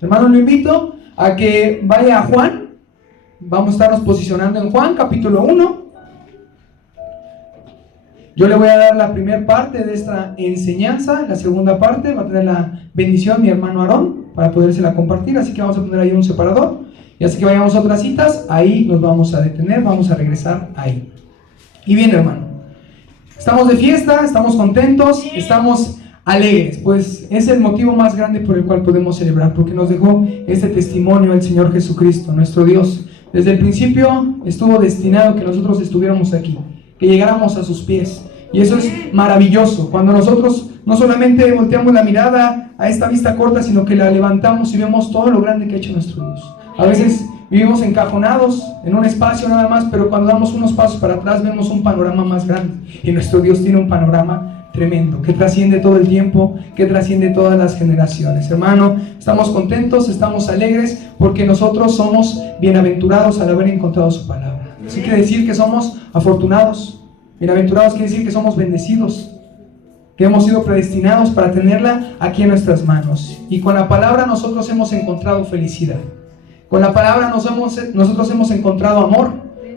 Hermano, lo invito a que vaya a Juan. Vamos a estarnos posicionando en Juan, capítulo 1. Yo le voy a dar la primera parte de esta enseñanza. La segunda parte va a tener la bendición mi hermano Aarón para podérsela compartir. Así que vamos a poner ahí un separador. Y así que vayamos a otras citas, ahí nos vamos a detener, vamos a regresar ahí. Y bien, hermano, estamos de fiesta, estamos contentos, estamos alegres, pues es el motivo más grande por el cual podemos celebrar, porque nos dejó este testimonio el Señor Jesucristo, nuestro Dios. Desde el principio estuvo destinado que nosotros estuviéramos aquí, que llegáramos a sus pies. Y eso es maravilloso, cuando nosotros no solamente volteamos la mirada a esta vista corta, sino que la levantamos y vemos todo lo grande que ha hecho nuestro Dios. A veces vivimos encajonados en un espacio nada más, pero cuando damos unos pasos para atrás vemos un panorama más grande. Y nuestro Dios tiene un panorama tremendo, que trasciende todo el tiempo, que trasciende todas las generaciones. Hermano, estamos contentos, estamos alegres, porque nosotros somos bienaventurados al haber encontrado su palabra. Eso quiere decir que somos afortunados. Bienaventurados quiere decir que somos bendecidos, que hemos sido predestinados para tenerla aquí en nuestras manos. Y con la palabra nosotros hemos encontrado felicidad. Con la palabra nosotros hemos encontrado amor,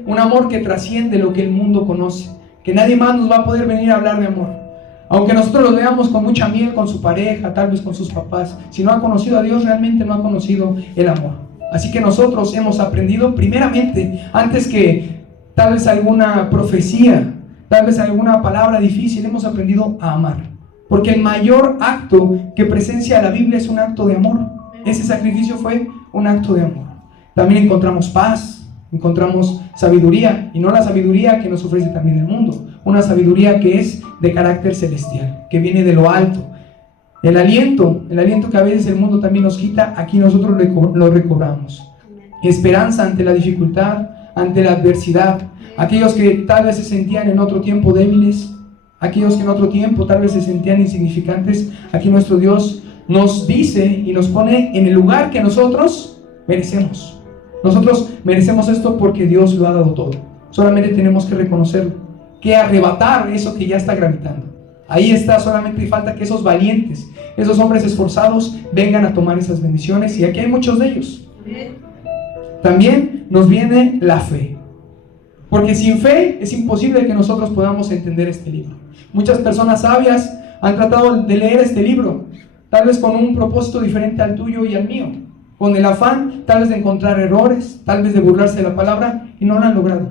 un amor que trasciende lo que el mundo conoce, que nadie más nos va a poder venir a hablar de amor. Aunque nosotros lo veamos con mucha miel con su pareja, tal vez con sus papás, si no ha conocido a Dios, realmente no ha conocido el amor. Así que nosotros hemos aprendido primeramente, antes que tal vez alguna profecía, tal vez alguna palabra difícil, hemos aprendido a amar. Porque el mayor acto que presencia la Biblia es un acto de amor. Ese sacrificio fue un acto de amor. También encontramos paz, encontramos sabiduría, y no la sabiduría que nos ofrece también el mundo, una sabiduría que es de carácter celestial, que viene de lo alto. El aliento que a veces el mundo también nos quita, aquí nosotros lo recobramos. Esperanza ante la dificultad, ante la adversidad. Aquellos que tal vez se sentían en otro tiempo débiles, aquellos que en otro tiempo tal vez se sentían insignificantes, aquí nuestro Dios nos dice y nos pone en el lugar que nosotros merecemos. Nosotros merecemos esto porque Dios lo ha dado todo. Solamente tenemos que reconocerlo, que arrebatar eso que ya está gravitando. Ahí está, solamente falta que esos valientes, esos hombres esforzados vengan a tomar esas bendiciones, y aquí hay muchos de ellos. También nos viene la fe, porque sin fe es imposible que nosotros podamos entender este libro. Muchas personas sabias han tratado de leer este libro, tal vez con un propósito diferente al tuyo y al mío, con el afán tal vez de encontrar errores, tal vez de burlarse de la palabra, y no lo han logrado.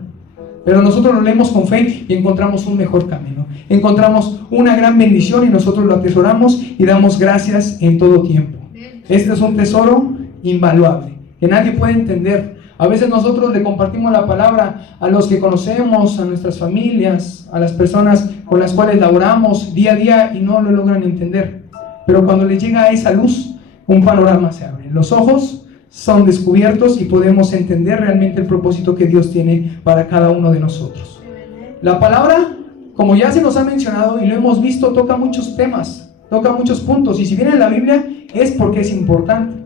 Pero nosotros lo leemos con fe y encontramos un mejor camino, encontramos una gran bendición, y nosotros lo atesoramos y damos gracias en todo tiempo. Este es un tesoro invaluable que nadie puede entender. A veces nosotros le compartimos la palabra a los que conocemos, a nuestras familias, a las personas con las cuales laboramos día a día, y no lo logran entender. Pero cuando les llega esa luz, un panorama se abre. Los ojos son descubiertos y podemos entender realmente el propósito que Dios tiene para cada uno de nosotros. La palabra, como ya se nos ha mencionado y lo hemos visto, toca muchos temas, toca muchos puntos. Y si viene en la Biblia es porque es importante.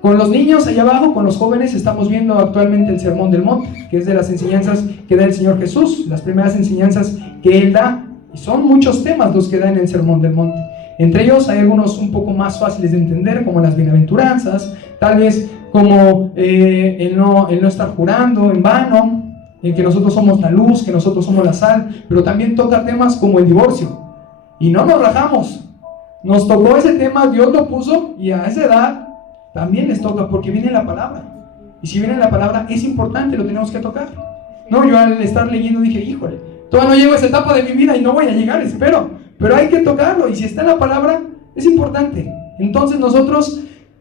Con los niños allá abajo, con los jóvenes, estamos viendo actualmente el Sermón del Monte, que es de las enseñanzas que da el Señor Jesús, las primeras enseñanzas que Él da, y son muchos temas los que da en el Sermón del Monte. Entre ellos hay algunos un poco más fáciles de entender, como las bienaventuranzas, tal vez como el no estar jurando en vano, en que nosotros somos la luz, que nosotros somos la sal, pero también toca temas como el divorcio, y no nos rajamos, nos tocó ese tema, Dios lo puso, y a esa edad también les toca, porque viene la palabra. Y si viene la palabra, es importante, lo tenemos que tocar. No, yo al estar leyendo dije, híjole, todavía no llego a esa etapa de mi vida y no voy a llegar, espero. Pero hay que tocarlo, y si está en la palabra, es importante. Entonces nosotros,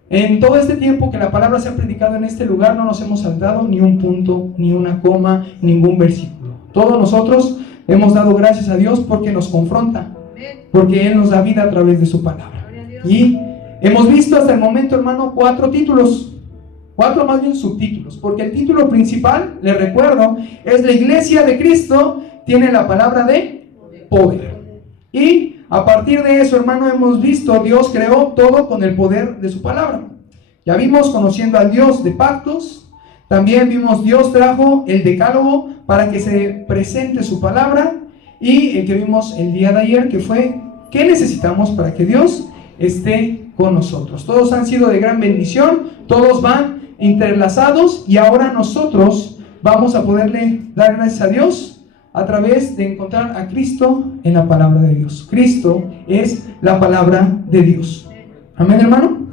en todo este tiempo que la palabra se ha predicado en este lugar, no nos hemos saltado ni un punto, ni una coma, ningún versículo. Todos nosotros hemos dado gracias a Dios porque nos confronta, porque Él nos da vida a través de su palabra. Y hemos visto hasta el momento, hermano, 4 títulos, 4 más bien subtítulos, porque el título principal, les recuerdo, es la Iglesia de Cristo tiene la palabra de poder. Y a partir de eso, hermano, hemos visto, Dios creó todo con el poder de su palabra. Ya vimos conociendo al Dios de pactos, también vimos Dios trajo el decálogo para que se presente su palabra, y el que vimos el día de ayer, que fue, ¿qué necesitamos para que Dios esté con nosotros. Todos han sido de gran bendición, todos van entrelazados y ahora nosotros vamos a poderle dar gracias a Dios a través de encontrar a Cristo en la palabra de Dios. Cristo es la palabra de Dios. Amén, hermano.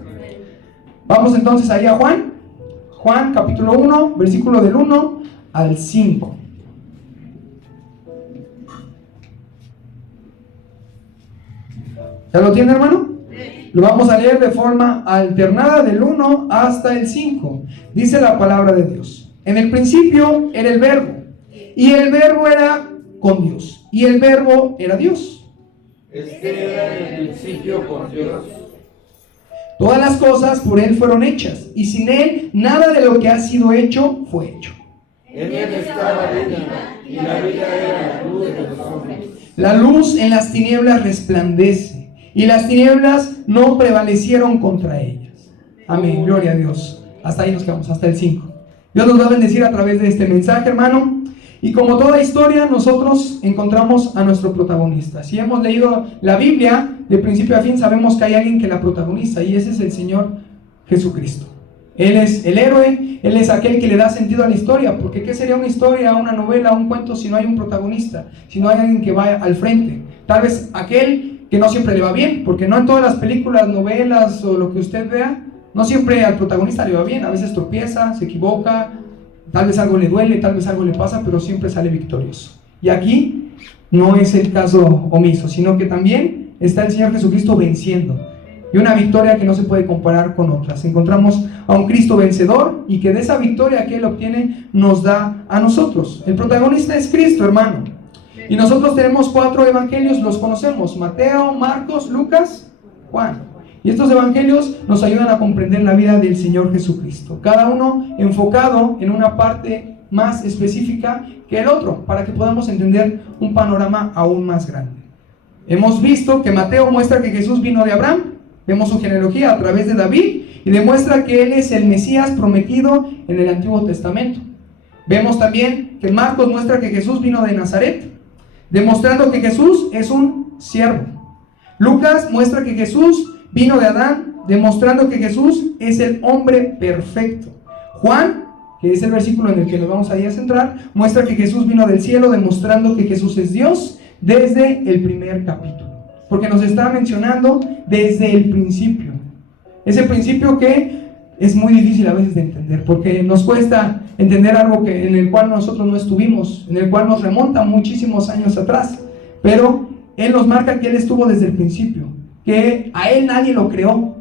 Vamos entonces ahí a Juan. Juan capítulo 1, versículo del 1 al 5. ¿Ya lo tiene, hermano? Lo vamos a leer de forma alternada del 1 hasta el 5. Dice la palabra de Dios: en el principio era el Verbo, y el Verbo era con Dios, y el Verbo era Dios. Este era en el principio con Dios. Todas las cosas por Él fueron hechas, y sin Él nada de lo que ha sido hecho fue hecho. En Él estaba la vida, y la vida era la luz de los hombres. La luz en las tinieblas resplandece, y las tinieblas no prevalecieron contra ellas. Amén, gloria a Dios. Hasta ahí nos quedamos, hasta el 5. Dios nos va a bendecir a través de este mensaje, hermano. Y como toda historia, nosotros encontramos a nuestro protagonista. Si hemos leído la Biblia de principio a fin, sabemos que hay alguien que la protagoniza, y ese es el Señor Jesucristo. Él es el héroe, Él es aquel que le da sentido a la historia, porque ¿qué sería una historia, una novela, un cuento si no hay un protagonista? Si no hay alguien que vaya al frente. Tal vez aquel que no siempre le va bien, porque no en todas las películas, novelas o lo que usted vea, no siempre al protagonista le va bien. A veces tropieza, se equivoca, tal vez algo le duele, tal vez algo le pasa, pero siempre sale victorioso. Y aquí no es el caso omiso, sino que también está el Señor Jesucristo venciendo. Y una victoria que no se puede comparar con otras. Encontramos a un Cristo vencedor, y que de esa victoria que Él obtiene nos da a nosotros. El protagonista es Cristo, hermano. Y nosotros tenemos 4 evangelios, los conocemos: Mateo, Marcos, Lucas, Juan. Y estos evangelios nos ayudan a comprender la vida del Señor Jesucristo, cada uno enfocado en una parte más específica que el otro, para que podamos entender un panorama aún más grande. Hemos visto que Mateo muestra que Jesús vino de Abraham, vemos su genealogía a través de David, y demuestra que Él es el Mesías prometido en el Antiguo Testamento. Vemos también que Marcos muestra que Jesús vino de Nazaret, demostrando que Jesús es un siervo. Lucas muestra que Jesús vino de Adán, demostrando que Jesús es el hombre perfecto. Juan, que es el versículo en el que nos vamos a ir a centrar, muestra que Jesús vino del cielo, demostrando que Jesús es Dios desde el primer capítulo, porque nos está mencionando desde el principio. Ese principio que es muy difícil a veces de entender, porque nos cuesta entender algo en el cual nosotros no estuvimos, en el cual nos remonta muchísimos años atrás, pero Él nos marca que Él estuvo desde el principio, que a Él nadie lo creó,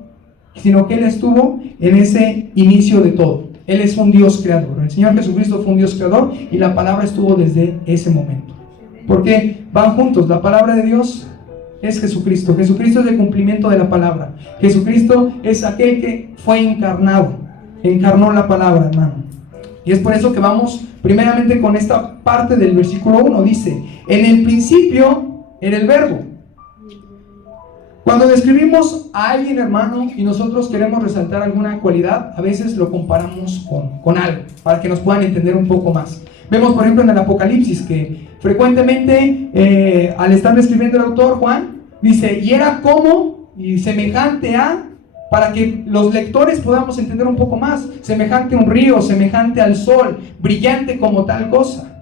sino que Él estuvo en ese inicio de todo. Él es un Dios creador. El Señor Jesucristo fue un Dios creador, y la palabra estuvo desde ese momento, porque van juntos. La palabra de Dios es Jesucristo. Jesucristo es el cumplimiento de la palabra. Jesucristo es aquel que fue encarnado, encarnó la palabra, hermano. Y es por eso que vamos primeramente con esta parte del versículo 1. Dice: en el principio era el Verbo. Cuando describimos a alguien, hermano, y nosotros queremos resaltar alguna cualidad, a veces lo comparamos con algo, para que nos puedan entender un poco más. Vemos, por ejemplo, en el Apocalipsis, que frecuentemente, al estar describiendo el autor, Juan, dice: y era como, y semejante a, para que los lectores podamos entender un poco más, semejante a un río, semejante al sol, brillante como tal cosa.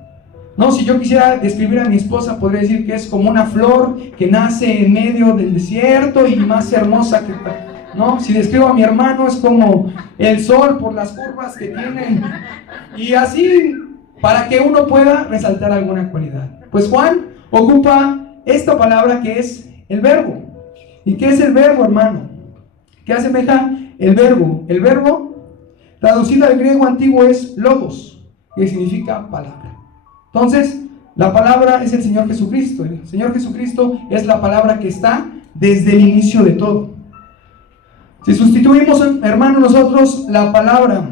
No, si yo quisiera describir a mi esposa, podría decir que es como una flor que nace en medio del desierto y más hermosa que... ¿no? Si describo a mi hermano, es como el sol por las curvas que tiene. Y así, para que uno pueda resaltar alguna cualidad. Pues Juan ocupa esta palabra que es el verbo. ¿Y qué es el verbo, hermano? ¿Qué asemeja el verbo? El verbo, traducido al griego antiguo, es logos, que significa palabra. Entonces, la palabra es el Señor Jesucristo. El Señor Jesucristo es la palabra que está desde el inicio de todo. Si sustituimos, hermano, nosotros la palabra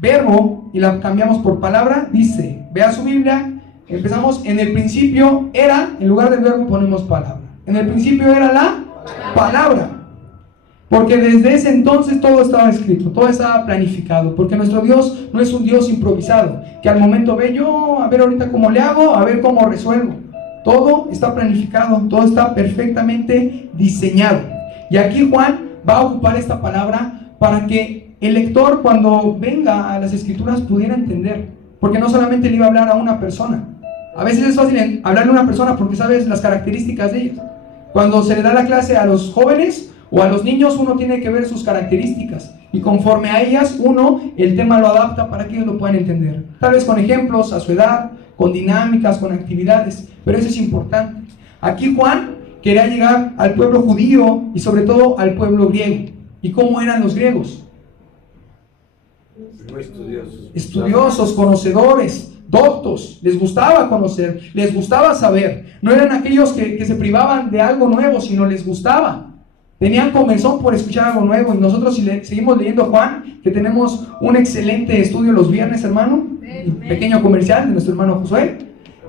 verbo y la cambiamos por palabra, dice, vea su Biblia, empezamos: en el principio era, en lugar del verbo ponemos palabra. En el principio era la palabra. Porque desde ese entonces todo estaba escrito, todo estaba planificado, porque nuestro Dios no es un Dios improvisado, que al momento ve yo, a ver ahorita cómo le hago, a ver cómo resuelvo. Todo está planificado, todo está perfectamente diseñado. Y aquí Juan va a ocupar esta palabra para que el lector, cuando venga a las Escrituras, pudiera entender. Porque no solamente le iba a hablar a una persona. A veces es fácil hablarle a una persona porque sabes las características de ellos. Cuando se le da la clase a los jóvenes o a los niños, uno tiene que ver sus características. Y conforme a ellas, el tema lo adapta para que ellos lo puedan entender. Tal vez con ejemplos a su edad, con dinámicas, con actividades. Pero eso es importante. Aquí Juan quería llegar al pueblo judío y sobre todo al pueblo griego. ¿Y cómo eran los griegos? Estudiosos, conocedores, doctos. Les gustaba conocer, les gustaba saber. No eran aquellos que se privaban de algo nuevo, sino les gustaba. Tenían comezón por escuchar algo nuevo. Y nosotros, si seguimos leyendo Juan, que tenemos un excelente estudio los viernes, hermano, un pequeño comercial de nuestro hermano Josué.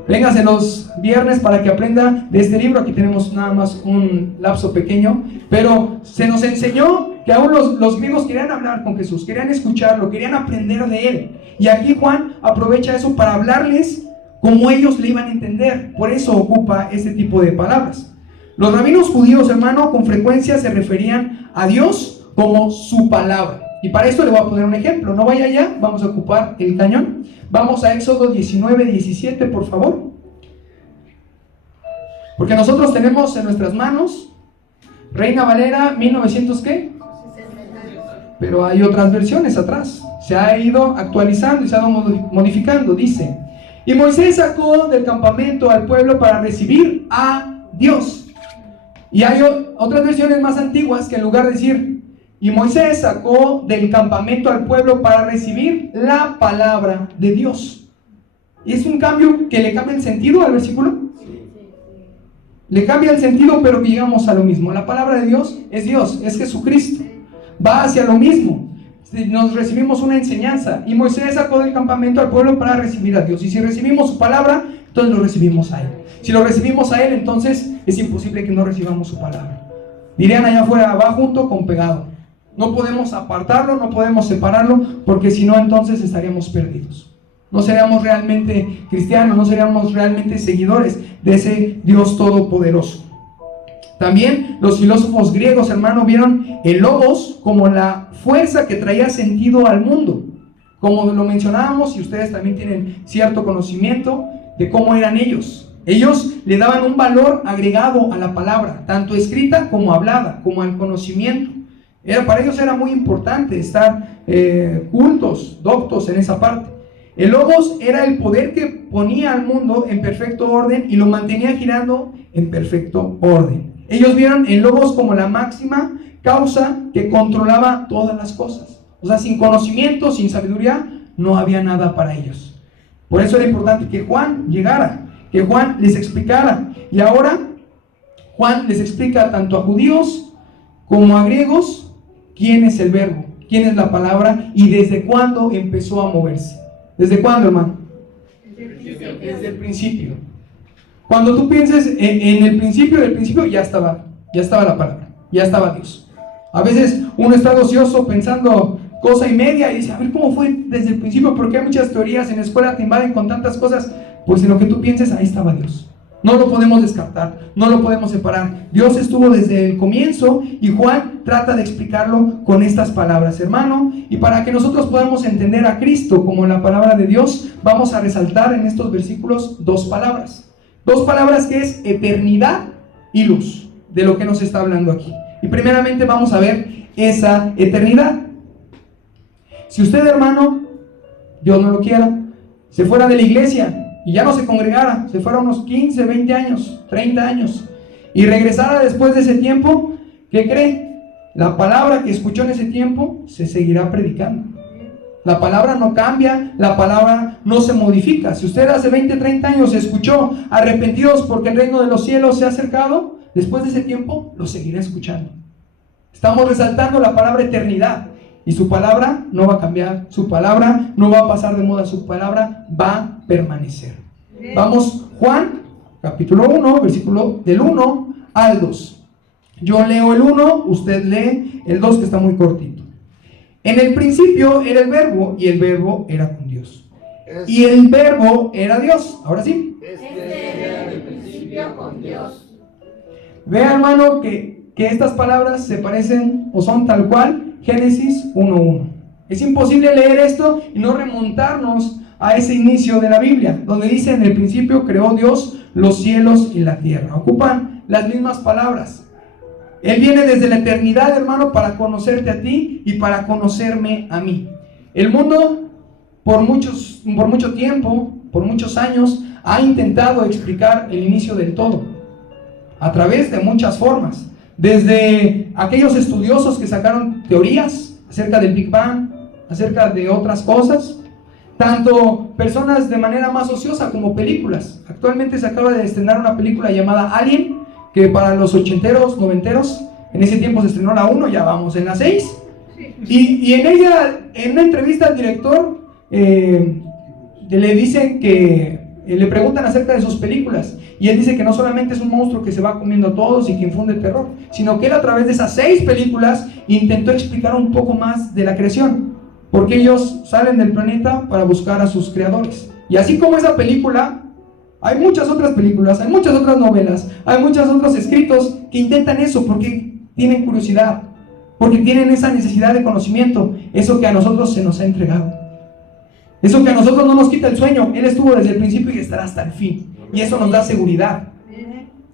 Véngase los viernes para que aprenda de este libro. Aquí tenemos nada más un lapso pequeño, pero se nos enseñó que aún los griegos querían hablar con Jesús, querían escucharlo, querían aprender de él. Y aquí Juan aprovecha eso para hablarles como ellos le iban a entender. Por eso ocupa este tipo de palabras. Los rabinos judíos, hermano, con frecuencia se referían a Dios como su palabra. Y para esto le voy a poner un ejemplo. No vaya allá, vamos a ocupar el cañón. Vamos a Éxodo 19, 17, por favor. Porque nosotros tenemos en nuestras manos Reina Valera 1900, ¿qué? Pero hay otras versiones atrás. Se ha ido actualizando y se ha ido modificando. Dice: y Moisés sacó del campamento al pueblo para recibir a Dios. Y hay otras versiones más antiguas que en lugar de decir y Moisés sacó del campamento al pueblo para recibir la palabra de Dios. Y es un cambio que le cambia el sentido al versículo. Le cambia el sentido, pero que llegamos a lo mismo. La palabra de Dios, es Jesucristo. Va hacia lo mismo. Nos recibimos una enseñanza. Y Moisés sacó del campamento al pueblo para recibir a Dios. Y si recibimos su palabra, entonces lo recibimos a Él. Si lo recibimos a Él, entonces es imposible que no recibamos su palabra. Dirían allá afuera, va junto con pegado. No podemos apartarlo, no podemos separarlo, porque si no, entonces estaríamos perdidos. No seríamos realmente cristianos, no seríamos realmente seguidores de ese Dios todopoderoso. También los filósofos griegos, hermano, vieron el logos como la fuerza que traía sentido al mundo. Como lo mencionábamos, y ustedes también tienen cierto conocimiento de cómo eran ellos. Ellos le daban un valor agregado a la palabra, tanto escrita como hablada, como al conocimiento. Para ellos era muy importante estar cultos, doctos en esa parte. El logos era el poder que ponía al mundo en perfecto orden y lo mantenía girando en perfecto orden. Ellos vieron el logos como la máxima causa que controlaba todas las cosas. O sea, sin conocimiento, sin sabiduría, no había nada para ellos. Por eso era importante que Juan llegara, que Juan les explicara. Y ahora Juan les explica tanto a judíos como a griegos quién es el verbo, quién es la palabra y desde cuándo empezó a moverse. ¿Desde cuándo, hermano? Desde el principio. Cuando tú pienses en el principio del principio, ya estaba la palabra, ya estaba Dios. A veces uno está ocioso pensando cosa y media y dice, a ver cómo fue desde el principio, porque hay muchas teorías en la escuela, te invaden con tantas cosas. Pues en lo que tú pienses, ahí estaba Dios. No lo podemos descartar, no lo podemos separar. Dios estuvo desde el comienzo y Juan trata de explicarlo con estas palabras, hermano. Y para que nosotros podamos entender a Cristo como la palabra de Dios, vamos a resaltar en estos versículos dos palabras. Dos palabras que es eternidad y luz, de lo que nos está hablando aquí. Y primeramente vamos a ver esa eternidad. Si usted, hermano, Dios no lo quiera, se fuera de la iglesia y ya no se congregara, se fuera unos 15, 20 años, 30 años y regresara después de ese tiempo, ¿qué cree? La palabra que escuchó en ese tiempo se seguirá predicando. La palabra no cambia, la palabra no se modifica. Si usted hace 20, 30 años escuchó arrepentidos porque el reino de los cielos se ha acercado, después de ese tiempo lo seguirá escuchando. Estamos resaltando la palabra eternidad. Y su palabra no va a cambiar, su palabra no va a pasar de moda, su palabra va a permanecer. Vamos, Juan, capítulo 1, versículo del 1 al 2. Yo leo el 1, usted lee el 2 que está muy cortito. En el principio era el verbo y el verbo era con Dios. Y el verbo era Dios. Ahora sí. Era en el principio con Dios. Vea, hermano, que que estas palabras se parecen o son tal cual Génesis 1:1. Es imposible leer esto y no remontarnos a ese inicio de la Biblia, donde dice: en el principio creó Dios los cielos y la tierra. Ocupan las mismas palabras. Él viene desde la eternidad, hermano, para conocerte a ti y para conocerme a mí. El mundo, por mucho tiempo, por muchos años, ha intentado explicar el inicio del todo, a través de muchas formas. Desde aquellos estudiosos que sacaron teorías acerca del Big Bang, acerca de otras cosas, tanto personas de manera más ociosa como películas. Actualmente se acaba de estrenar una película llamada Alien, que para los ochenteros, noventeros, en ese tiempo se estrenó la 1, ya vamos en la 6. Y en ella, en una entrevista al director, le dicen que le preguntan acerca de sus películas, y él dice que no solamente es un monstruo que se va comiendo a todos y que infunde terror, sino que él, a través de esas 6 películas, intentó explicar un poco más de la creación, porque ellos salen del planeta para buscar a sus creadores. Y así como esa película, hay muchas otras películas, hay muchas otras novelas, hay muchos otros escritos que intentan eso, porque tienen curiosidad, porque tienen esa necesidad de conocimiento, eso que a nosotros se nos ha entregado, eso que a nosotros no nos quita el sueño. Él estuvo desde el principio y estará hasta el fin, y eso nos da seguridad.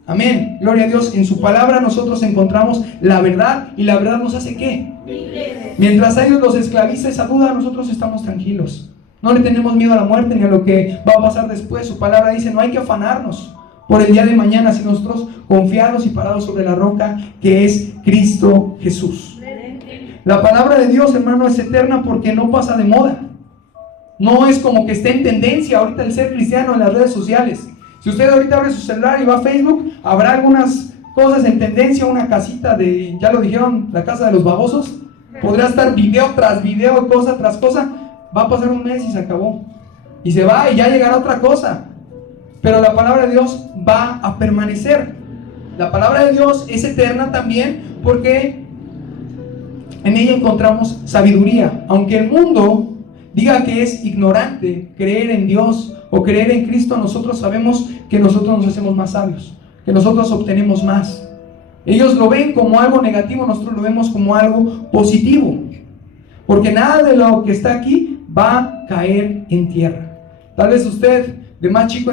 Amén, gloria a Dios. En su palabra nosotros encontramos la verdad, y la verdad nos hace ¿qué? Mientras a ellos los esclaviza esa duda, nosotros estamos tranquilos. No le tenemos miedo a la muerte ni a lo que va a pasar después. Su palabra dice: no hay que afanarnos por el día de mañana, sino nosotros confiados y parados sobre la roca que es Cristo Jesús. La palabra de Dios, hermano, es eterna porque no pasa de moda. No es como que esté en tendencia ahorita el ser cristiano en las redes sociales. Si usted ahorita abre su celular y va a Facebook, habrá algunas cosas en tendencia, una casita de, ya lo dijeron, la casa de los babosos. Podrá estar video tras video, cosa tras cosa. Va a pasar un mes y se acabó. Y se va y ya llegará otra cosa. Pero la palabra de Dios va a permanecer. La palabra de Dios es eterna también porque en ella encontramos sabiduría. Aunque el mundo diga que es ignorante creer en Dios o creer en Cristo, nosotros sabemos que nosotros nos hacemos más sabios, que nosotros obtenemos más. Ellos lo ven como algo negativo, nosotros lo vemos como algo positivo, porque nada de lo que está aquí va a caer en tierra. Tal vez usted, de más chico,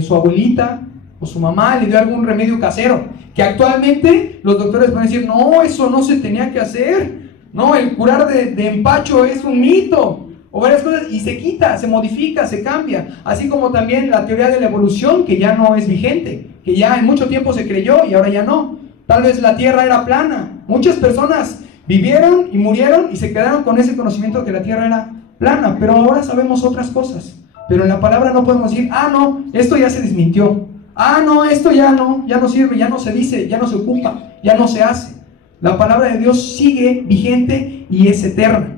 su abuelita o su mamá le dio algún remedio casero, que actualmente los doctores van a decir: no, eso no se tenía que hacer, no, el curar de empacho es un mito, o varias cosas, y se quita, se modifica, se cambia. Así como también la teoría de la evolución, que ya no es vigente, que ya en mucho tiempo se creyó y ahora ya no. Tal vez la tierra era plana. Muchas personas vivieron y murieron y se quedaron con ese conocimiento de que la tierra era plana, pero ahora sabemos otras cosas. Pero en la palabra no podemos decir: ah, no, esto ya se desmintió, ah, no, esto ya no sirve, ya no se dice, ya no se ocupa, ya no se hace. La palabra de Dios sigue vigente y es eterna.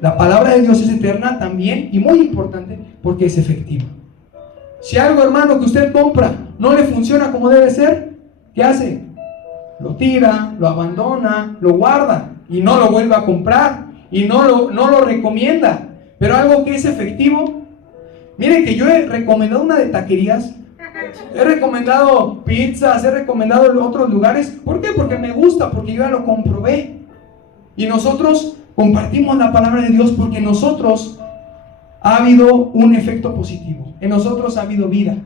La palabra de Dios es eterna también, y muy importante, porque es efectiva. Si algo, hermano, que usted compra no le funciona como debe ser, ¿qué hace? Lo tira, lo abandona, lo guarda y no lo vuelve a comprar y no lo recomienda. Pero algo que es efectivo, miren que yo he recomendado una de taquerías, he recomendado pizzas, he recomendado otros lugares. ¿Por qué? Porque me gusta, porque yo ya lo comprobé. Y nosotros compartimos la palabra de Dios porque en nosotros ha habido un efecto positivo, en nosotros ha habido vida.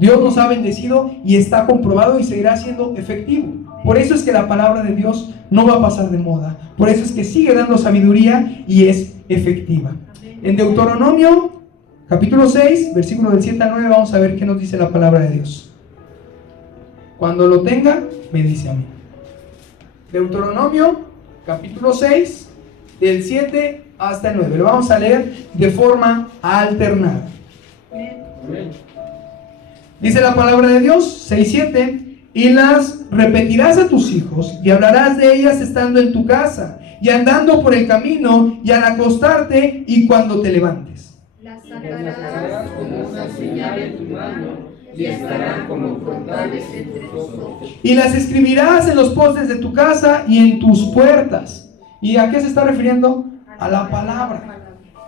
Dios nos ha bendecido y está comprobado y seguirá siendo efectivo. Por eso es que la palabra de Dios no va a pasar de moda. Por eso es que sigue dando sabiduría y es efectiva. En Deuteronomio capítulo 6, versículo del 7 al 9, vamos a ver qué nos dice la palabra de Dios. Cuando lo tenga, me dice a mí. Deuteronomio capítulo 6, del 7 hasta el 9. Lo vamos a leer de forma alternada. Dice la palabra de Dios, 6:7: y las repetirás a tus hijos, y hablarás de ellas estando en tu casa, y andando por el camino, y al acostarte, y cuando te levantes. Las sacarás como una señal en tu mano, y estarán como frontales entre tus ojos. Y las escribirás en los postes de tu casa y en tus puertas. ¿Y a qué se está refiriendo? A la palabra,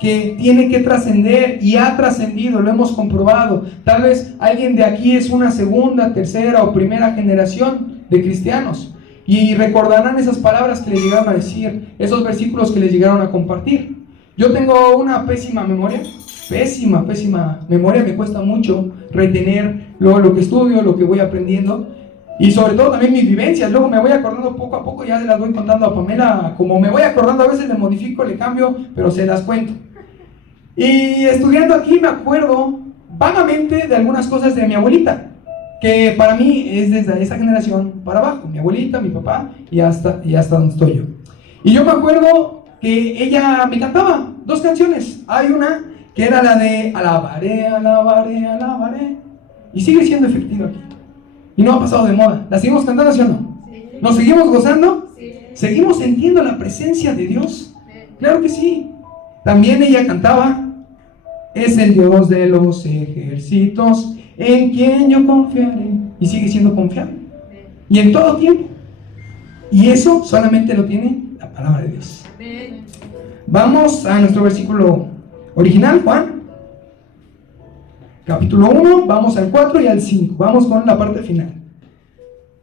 que tiene que trascender y ha trascendido, lo hemos comprobado. Tal vez alguien de aquí es una segunda, tercera o primera generación de cristianos. Y recordarán esas palabras que les llegaron a decir, esos versículos que les llegaron a compartir. Yo tengo una pésima memoria, pésima memoria, me cuesta mucho retener lo que estudio, lo que voy aprendiendo. Y sobre todo también mis vivencias, luego me voy acordando poco a poco, ya se las voy contando a Pamela, como me voy acordando a veces le modifico, le cambio, pero se las cuento. Y estudiando aquí me acuerdo vagamente de algunas cosas de mi abuelita, que para mí es desde esa generación para abajo, mi abuelita, mi papá y hasta donde estoy yo. Y yo me acuerdo que ella me cantaba 2 canciones, hay una que era la de alabaré, alabaré, alabaré, y sigue siendo efectiva aquí. Y no ha pasado de moda. ¿La seguimos cantando, sí o no? Sí. ¿Nos seguimos gozando? Sí. ¿Seguimos sintiendo la presencia de Dios? Sí. Claro que sí. También ella cantaba, es el Dios de los ejércitos, en quien yo confiaré. Y sigue siendo confiable. Sí. Y en todo tiempo. Y eso solamente lo tiene la palabra de Dios. Sí. Vamos a nuestro versículo original, Juan. Capítulo 1, vamos al 4 y al 5. Vamos con la parte final.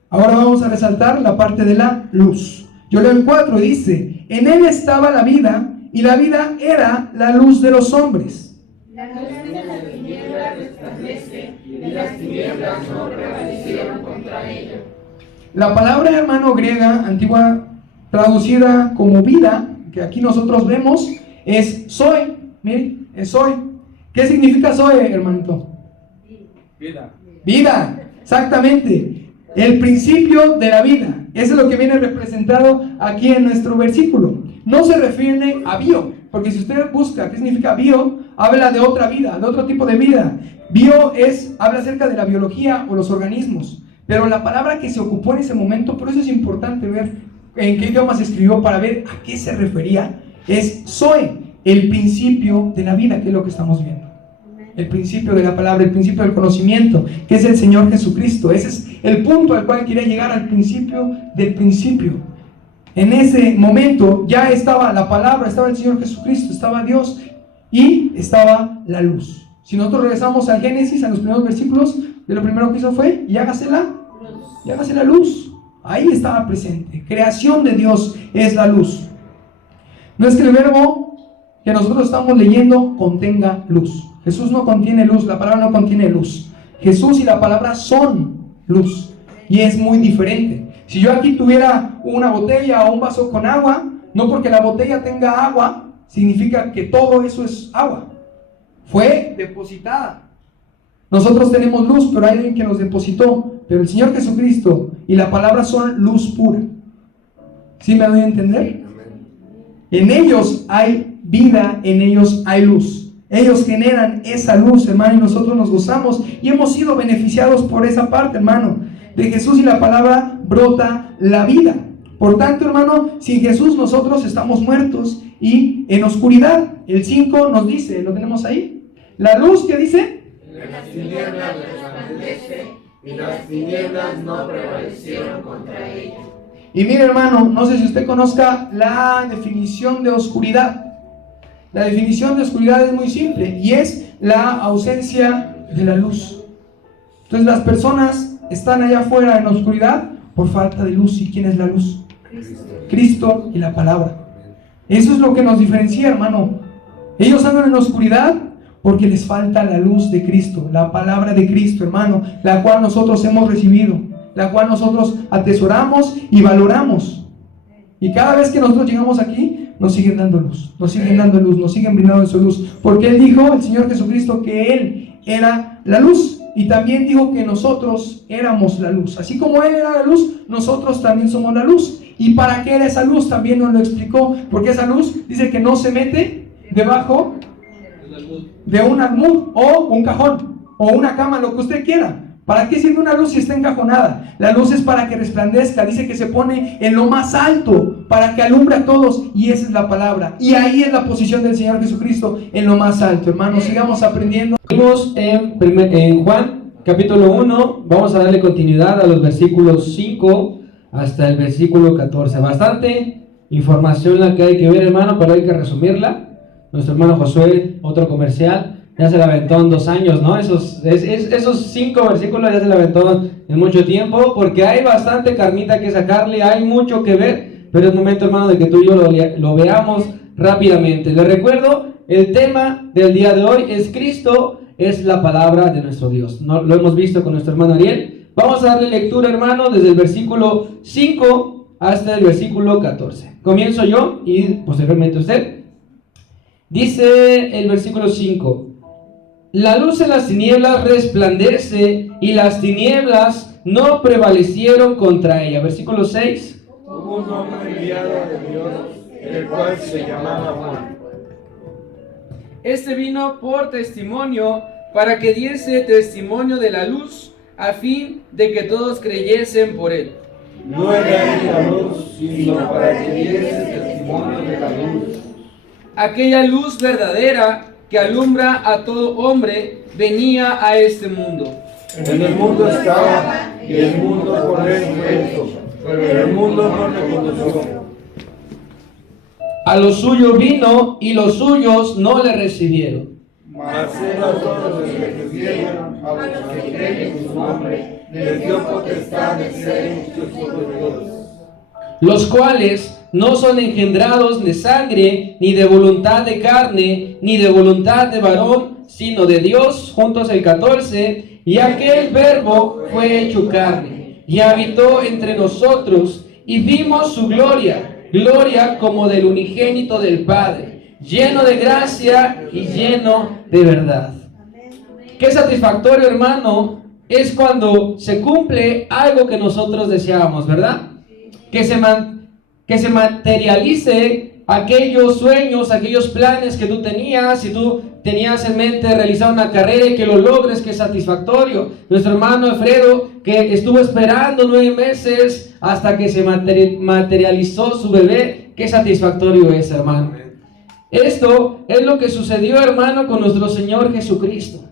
Ahora vamos a resaltar la parte de la luz. Yo leo el 4 y dice: en él estaba la vida, y la vida era la luz de los hombres. La luz de las tinieblas resplandece, y las tinieblas no prevalecieron contra ella. La palabra, hermano, griega, antigua, traducida como vida, que aquí nosotros vemos, es zoe. Miren, es zoe. ¿Qué significa zoe, hermanito? Vida. Vida, exactamente. El principio de la vida. Eso es lo que viene representado aquí en nuestro versículo. No se refiere a bio, porque si usted busca qué significa bio, habla de otra vida, de otro tipo de vida. Bio habla acerca de la biología o los organismos. Pero la palabra que se ocupó en ese momento, por eso es importante ver en qué idioma se escribió para ver a qué se refería, es zoe, el principio de la vida, que es lo que estamos viendo. El principio de la palabra, el principio del conocimiento, que es el Señor Jesucristo. Ese es el punto al cual quería llegar, al principio del principio. En ese momento ya estaba la palabra, estaba el Señor Jesucristo, estaba Dios y estaba la luz. Si nosotros regresamos al Génesis, a los primeros versículos, de lo primero que hizo fue, y hágase la luz. Ahí estaba presente. Creación de Dios es la luz. No es que el verbo que nosotros estamos leyendo contenga luz. Jesús no contiene luz, la palabra no contiene luz. Jesús y la palabra son luz. Y es muy diferente. Si yo aquí tuviera una botella o un vaso con agua, no porque la botella tenga agua, significa que todo eso es agua. Fue depositada. Nosotros tenemos luz, pero hay alguien que nos depositó. Pero el Señor Jesucristo y la palabra son luz pura. ¿Sí me doy a entender? En ellos hay vida, en ellos hay luz. Ellos generan esa luz, hermano, y nosotros nos gozamos y hemos sido beneficiados por esa parte, hermano. De Jesús y la palabra brota la vida. Por tanto, hermano, sin Jesús nosotros estamos muertos y en oscuridad. El 5 nos dice, ¿lo tenemos ahí? La luz, ¿qué dice? En las tinieblas resplandece, y las tinieblas no prevalecieron contra ella. Y mire, hermano, no sé si usted conozca la definición de oscuridad. La definición de oscuridad es muy simple y es la ausencia de la luz. Entonces las personas están allá afuera en la oscuridad por falta de luz. ¿Y quién es la luz? Cristo y la palabra. Eso es lo que nos diferencia, hermano. Ellos andan en la oscuridad porque les falta la luz de Cristo, la palabra de Cristo, hermano, la cual nosotros hemos recibido, la cual nosotros atesoramos y valoramos. Y cada vez que nosotros llegamos aquí, nos siguen dando luz, nos siguen dando luz, nos siguen brindando su luz. Porque Él dijo, el Señor Jesucristo, que Él era la luz. Y también dijo que nosotros éramos la luz. Así como Él era la luz, nosotros también somos la luz. ¿Y para qué era esa luz? También nos lo explicó. Porque esa luz dice que no se mete debajo de un almud o un cajón o una cama, lo que usted quiera. ¿Para qué sirve una luz si está encajonada? La luz es para que resplandezca. Dice que se pone en lo más alto para que alumbre a todos, y esa es la palabra. Y ahí es la posición del Señor Jesucristo, en lo más alto. Hermanos, sigamos aprendiendo. Seguimos en Juan capítulo 1. Vamos a darle continuidad a los versículos 5 hasta el versículo 14. Bastante información la que hay que ver, hermano, pero hay que resumirla. Nuestro hermano Josué, otro comercial, Ya se la aventó en 2 años, ¿no? Esos 5 versículos ya se la aventó en mucho tiempo, porque hay bastante carnita que sacarle, hay mucho que ver, pero es momento, hermano, de que tú y yo lo veamos rápidamente. Les recuerdo, el tema del día de hoy es Cristo, es la palabra de nuestro Dios. ¿No? Lo hemos visto con nuestro hermano Ariel. Vamos a darle lectura, hermano, desde el versículo 5 hasta el versículo 14. Comienzo yo y posteriormente usted. Dice el versículo 5: la luz en las tinieblas resplandece y las tinieblas no prevalecieron contra ella. Versículo 6. Hubo un hombre enviado de Dios, el cual se llamaba Juan. Este vino por testimonio, para que diese testimonio de la luz, a fin de que todos creyesen por él. No era él la luz, sino para que diese testimonio de la luz. Aquella luz verdadera que alumbra a todo hombre venía a este mundo. En el mundo estaba, y el mundo por él fue hecho, pero el mundo no le conoció. A lo suyo vino y los suyos no le recibieron. Mas él a todos los que recibieron, a los que creen en su nombre, les dio potestad de ser hechos hijos de Dios. Los cuales no son engendrados de sangre, ni de voluntad de carne, ni de voluntad de varón, sino de Dios. Juntos el 14. Y aquel verbo fue hecho carne, y habitó entre nosotros, y vimos su gloria, gloria como del unigénito del Padre, lleno de gracia y lleno de verdad. Qué satisfactorio, hermano, es cuando se cumple algo que nosotros deseábamos, ¿verdad? Que se materialice aquellos sueños, aquellos planes que tú tenías. Si tú tenías en mente realizar una carrera y que lo logres, que es satisfactorio. Nuestro hermano Alfredo, que estuvo esperando 9 meses hasta que se materializó su bebé, qué satisfactorio es, hermano. Esto es lo que sucedió, hermano, con nuestro Señor Jesucristo.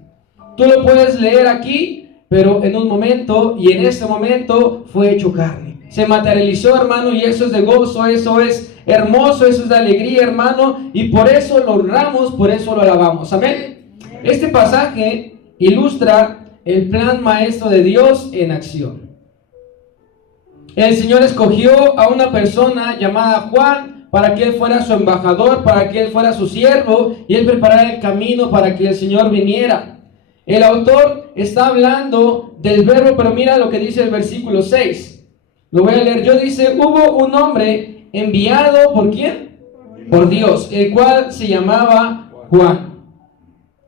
Tú lo puedes leer aquí, pero en un momento, y en este momento fue hecho carne. Se materializó, hermano, y eso es de gozo, eso es hermoso, eso es de alegría, hermano, y por eso lo honramos, por eso lo alabamos. Amén. Este pasaje ilustra el plan maestro de Dios en acción. El Señor escogió a una persona llamada Juan para que él fuera su embajador, para que él fuera su siervo, y él preparara el camino para que el Señor viniera. El autor está hablando del verbo, pero mira lo que dice el versículo 6. Lo voy a leer yo. Dice: hubo un hombre enviado, ¿por quién? Por Dios, el cual se llamaba Juan.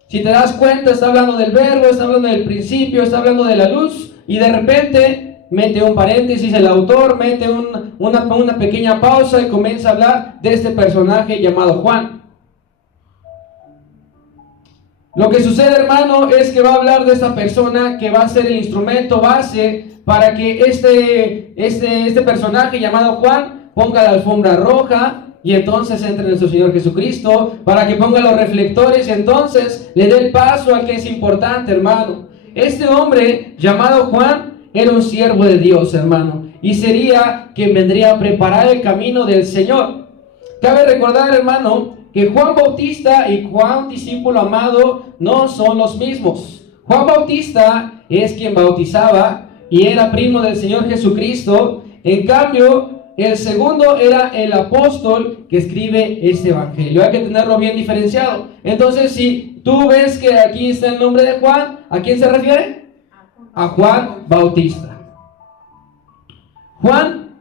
Si te das cuenta, está hablando del verbo, está hablando del principio, está hablando de la luz, y de repente mete un paréntesis el autor, mete una pequeña pausa y comienza a hablar de este personaje llamado Juan. Lo que sucede, hermano, es que va a hablar de esta persona que va a ser el instrumento base para que este personaje llamado Juan ponga la alfombra roja y entonces entre nuestro Señor Jesucristo, para que ponga los reflectores y entonces le dé el paso al que es importante, hermano. Este hombre llamado Juan era un siervo de Dios, hermano, y sería quien vendría a preparar el camino del Señor. Cabe recordar, hermano, que Juan Bautista y Juan, discípulo amado, no son los mismos. Juan Bautista es quien bautizaba y era primo del Señor Jesucristo. En cambio, el segundo era el apóstol que escribe este evangelio. Hay que tenerlo bien diferenciado. Entonces, si tú ves que aquí está el nombre de Juan, ¿a quién se refiere? A Juan Bautista. Juan,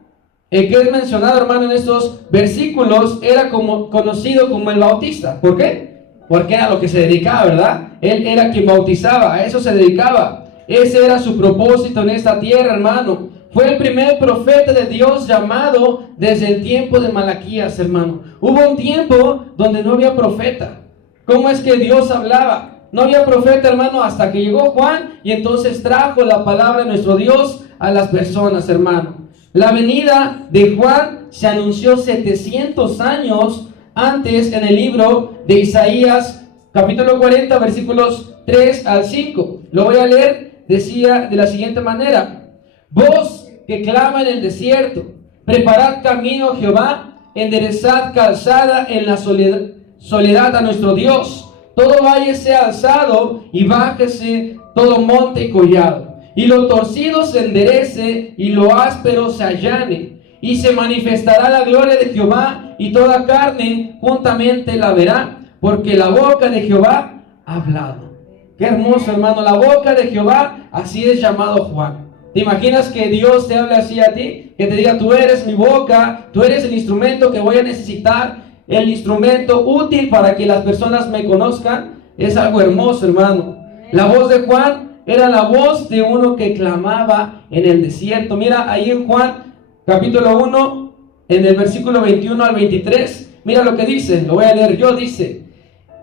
el que es mencionado, hermano, en estos versículos, era conocido como el Bautista. ¿Por qué? Porque era lo que se dedicaba, ¿verdad? Él era quien bautizaba, a eso se dedicaba. Ese era su propósito en esta tierra, hermano. Fue el primer profeta de Dios llamado desde el tiempo de Malaquías, hermano. Hubo un tiempo donde no había profeta. ¿Cómo es que Dios hablaba? No había profeta, hermano, hasta que llegó Juan y entonces trajo la palabra de nuestro Dios a las personas, hermano. La venida de Juan se anunció 700 años antes en el libro de Isaías, capítulo 40, versículos 3 al 5. Lo voy a leer. Decía de la siguiente manera: voz que clama en el desierto, preparad camino a Jehová, enderezad calzada en la soledad a nuestro Dios. todo valle sea alzado y bájese todo monte y collado, y lo torcido se enderece y lo áspero se allane, y se manifestará la gloria de Jehová, y toda carne juntamente la verá, porque la boca de Jehová ha hablado. Qué hermoso, hermano, la boca de Jehová, así es llamado Juan. ¿Te imaginas que Dios te hable así a ti? Que te diga, tú eres mi boca, tú eres el instrumento que voy a necesitar, el instrumento útil para que las personas me conozcan. Es algo hermoso, hermano. La voz de Juan era la voz de uno que clamaba en el desierto. Mira, ahí en Juan, capítulo 1, en el versículo 21 al 23, mira lo que dice, lo voy a leer yo, dice,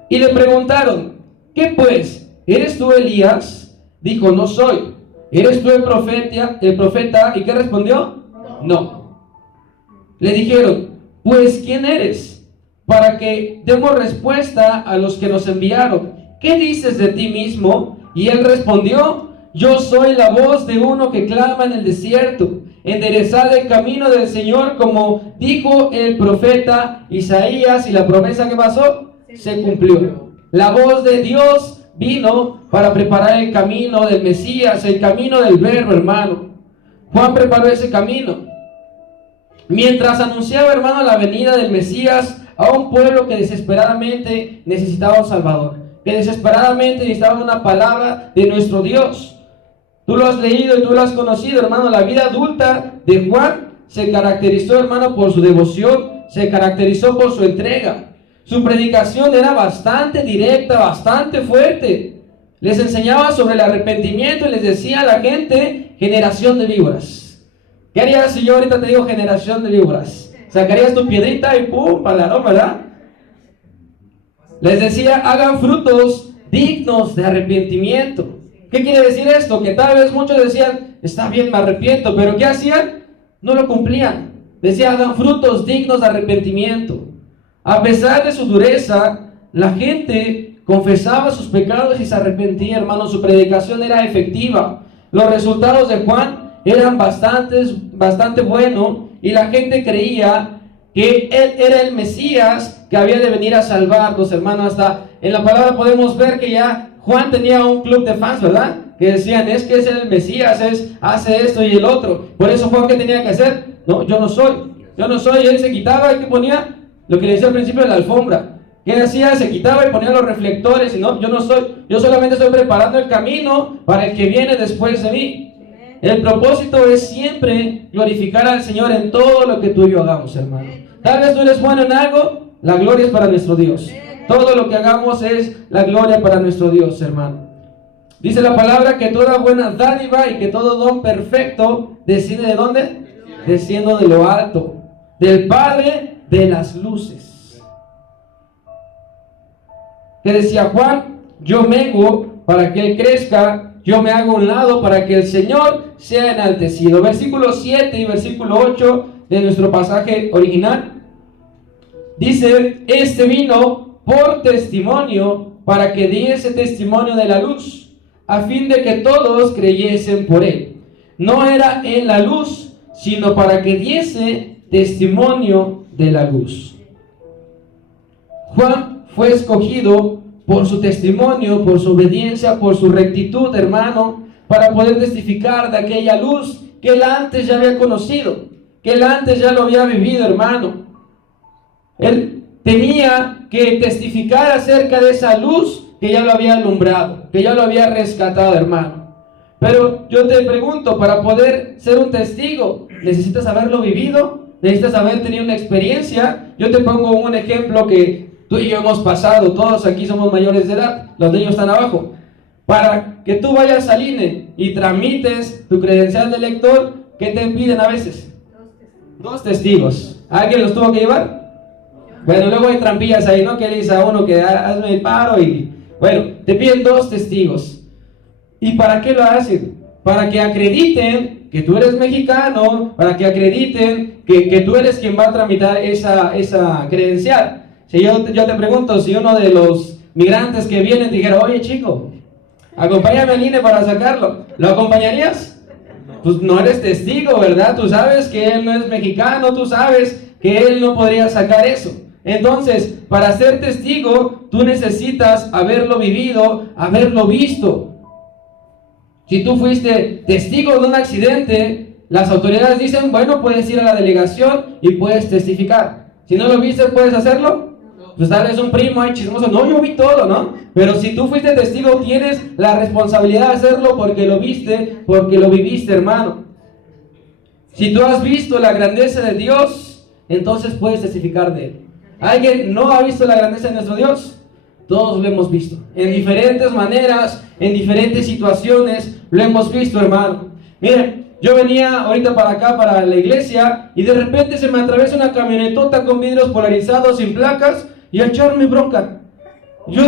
y le preguntaron, ¿qué pues? ¿Eres tú Elías? Dijo, no soy. ¿Eres tú el profeta? ¿Y qué respondió? No. Le dijeron, pues ¿quién eres? Para que demos respuesta a los que nos enviaron. ¿Qué dices de ti mismo? Y él respondió, yo soy la voz de uno que clama en el desierto. Enderezad el camino del Señor, como dijo el profeta Isaías, y la promesa que pasó se cumplió. La voz de Dios vino para preparar el camino del Mesías, el camino del Verbo, hermano. Juan preparó ese camino mientras anunciaba, hermano, la venida del Mesías a un pueblo que desesperadamente necesitaba un Salvador, que desesperadamente necesitaba una palabra de nuestro Dios. Tú lo has leído y tú lo has conocido, hermano. La vida adulta de Juan se caracterizó, hermano, por su devoción, se caracterizó por su entrega. Su predicación era bastante directa, bastante fuerte. Les enseñaba sobre el arrepentimiento y les decía a la gente, generación de víboras. ¿Qué harías si yo ahorita te digo generación de víboras? Sacarías tu piedrita y pum, paladón, ¿verdad? Les decía, hagan frutos dignos de arrepentimiento. ¿Qué quiere decir esto? Que tal vez muchos decían, está bien, me arrepiento, pero ¿qué hacían? No lo cumplían. Decía, hagan frutos dignos de arrepentimiento. A pesar de su dureza, la gente confesaba sus pecados y se arrepentía, hermano. Su predicación era efectiva. Los resultados de Juan eran bastante buenos, y la gente creía que él era el Mesías que había de venir a salvarlos, hermano. Hasta en la palabra podemos ver que ya Juan tenía un club de fans, ¿verdad? Que decían, es que es el Mesías, hace esto y el otro. Por eso Juan, ¿qué tenía que hacer? No, yo no soy. Y él se quitaba y que ponía lo que le decía al principio de la alfombra. ¿Qué hacía? Se quitaba y ponía los reflectores y no, yo no soy. Yo solamente estoy preparando el camino para el que viene después de mí. El propósito es siempre glorificar al Señor en todo lo que tú y yo hagamos, hermano. Tal vez tú eres bueno en algo, la gloria es para nuestro Dios. Todo lo que hagamos es la gloria para nuestro Dios, hermano. Dice la palabra que toda buena dádiva y que todo don perfecto desciende ¿de dónde? Desciende de lo alto, del Padre de las luces. Que decía Juan, yo menguo para que Él crezca, yo me hago a un lado para que el Señor sea enaltecido. Versículo 7 y versículo 8 de nuestro pasaje original. Dice, este vino por testimonio para que diese testimonio de la luz, a fin de que todos creyesen por Él. No era en la luz, sino para que diese testimonio de la luz. Juan fue escogido por su testimonio, por su obediencia, por su rectitud, hermano, para poder testificar de aquella luz que él antes ya había conocido, que él antes ya lo había vivido, hermano. Él tenía que testificar acerca de esa luz que ya lo había alumbrado, que ya lo había rescatado, hermano. Pero yo te pregunto, para poder ser un testigo, ¿necesitas haberlo vivido? ¿Necesitas haber tenido una experiencia? Yo te pongo un ejemplo que tú y yo hemos pasado, todos aquí somos mayores de edad, los niños están abajo. Para que tú vayas al INE y tramites tu credencial de lector, ¿qué te piden a veces? 2 testigos. ¿Alguien los tuvo que llevar? Bueno, luego hay trampillas ahí, ¿no? Que le dice a uno que hazme el paro y... Bueno, te piden 2 testigos. ¿Y para qué lo hacen? Para que acrediten que tú eres mexicano, para que acrediten que tú eres quien va a tramitar esa credencial. Si yo te pregunto, si uno de los migrantes que vienen dijera, oye chico, acompáñame al INE para sacarlo, ¿lo acompañarías? Pues no eres testigo, ¿verdad? Tú sabes que él no es mexicano, tú sabes que él no podría sacar eso. Entonces, para ser testigo, tú necesitas haberlo vivido, haberlo visto. Si tú fuiste testigo de un accidente, las autoridades dicen, bueno, puedes ir a la delegación y puedes testificar. Si no lo viste, ¿puedes hacerlo? Pues tal vez un primo ahí chismoso, no, yo vi todo, ¿no? Pero si tú fuiste testigo, tienes la responsabilidad de hacerlo porque lo viste, porque lo viviste, hermano. Si tú has visto la grandeza de Dios, entonces puedes testificar de Él. ¿Alguien no ha visto la grandeza de nuestro Dios? Todos lo hemos visto, en diferentes maneras, en diferentes situaciones, lo hemos visto, hermano. Miren, yo venía ahorita para acá, para la iglesia, y de repente se me atraviesa una camionetota con vidrios polarizados, sin placas, y a echarme bronca. Yo,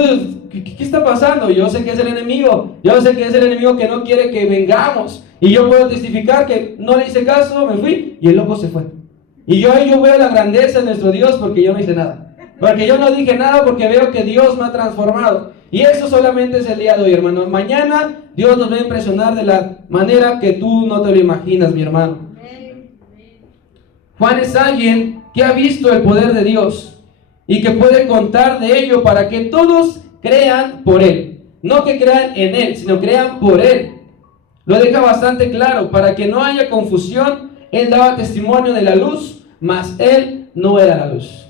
¿qué está pasando? Yo sé que es el enemigo, yo sé que es el enemigo que no quiere que vengamos, y yo puedo testificar que no le hice caso, me fui, y el loco se fue. Y yo veo la grandeza de nuestro Dios porque yo no hice nada. Porque yo no dije nada, porque veo que Dios me ha transformado. Y eso solamente es el día de hoy, hermano. Mañana Dios nos va a impresionar de la manera que tú no te lo imaginas, mi hermano. Juan es alguien que ha visto el poder de Dios y que puede contar de ello para que todos crean por Él. No que crean en Él, sino crean por Él. Lo deja bastante claro, para que no haya confusión. Él daba testimonio de la luz, mas Él no era la luz.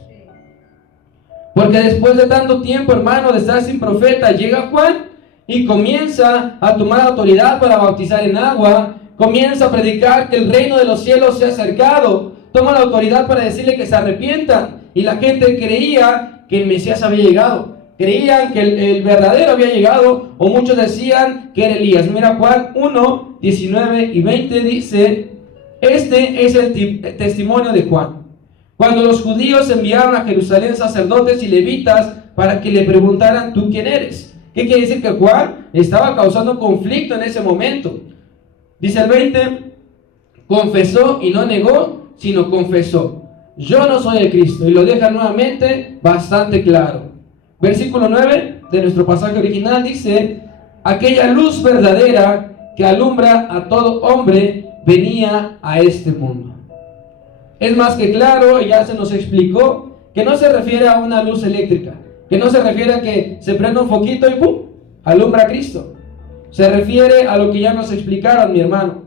Porque después de tanto tiempo, hermano, de estar sin profeta, llega Juan y comienza a tomar autoridad para bautizar en agua, comienza a predicar que el reino de los cielos se ha acercado, toma la autoridad para decirle que se arrepientan, y la gente creía que el Mesías había llegado, creían que el verdadero había llegado, o muchos decían que era Elías. Mira, Juan 1, 19 y 20 dice, este es el testimonio de Juan. Cuando los judíos enviaron a Jerusalén sacerdotes y levitas para que le preguntaran, ¿tú quién eres? ¿Qué quiere decir? Que Juan estaba causando conflicto en ese momento. Dice el 20, confesó y no negó, sino confesó, yo no soy el Cristo. Y lo deja nuevamente bastante claro. Versículo 9 de nuestro pasaje original dice, aquella luz verdadera que alumbra a todo hombre venía a este mundo. Es más que claro, ya se nos explicó, que no se refiere a una luz eléctrica, que no se refiere a que se prenda un foquito y ¡pum!, alumbra a Cristo. Se refiere a lo que ya nos explicaron, mi hermano.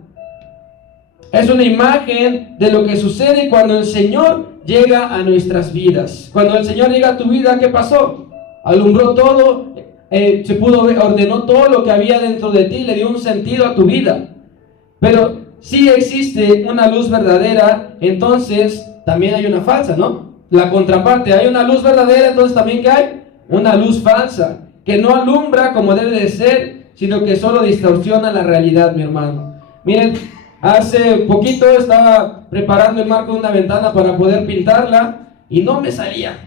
Es una imagen de lo que sucede cuando el Señor llega a nuestras vidas. Cuando el Señor llega a tu vida, ¿qué pasó? Alumbró todo, se pudo ver, ordenó todo lo que había dentro de ti, le dio un sentido a tu vida. Pero si existe una luz verdadera, entonces también hay una falsa, ¿no? La contraparte, hay una luz verdadera, entonces también ¿qué hay? Una luz falsa, que no alumbra como debe de ser, sino que solo distorsiona la realidad, mi hermano. Miren, hace poquito estaba preparando el marco de una ventana para poder pintarla y no me salía,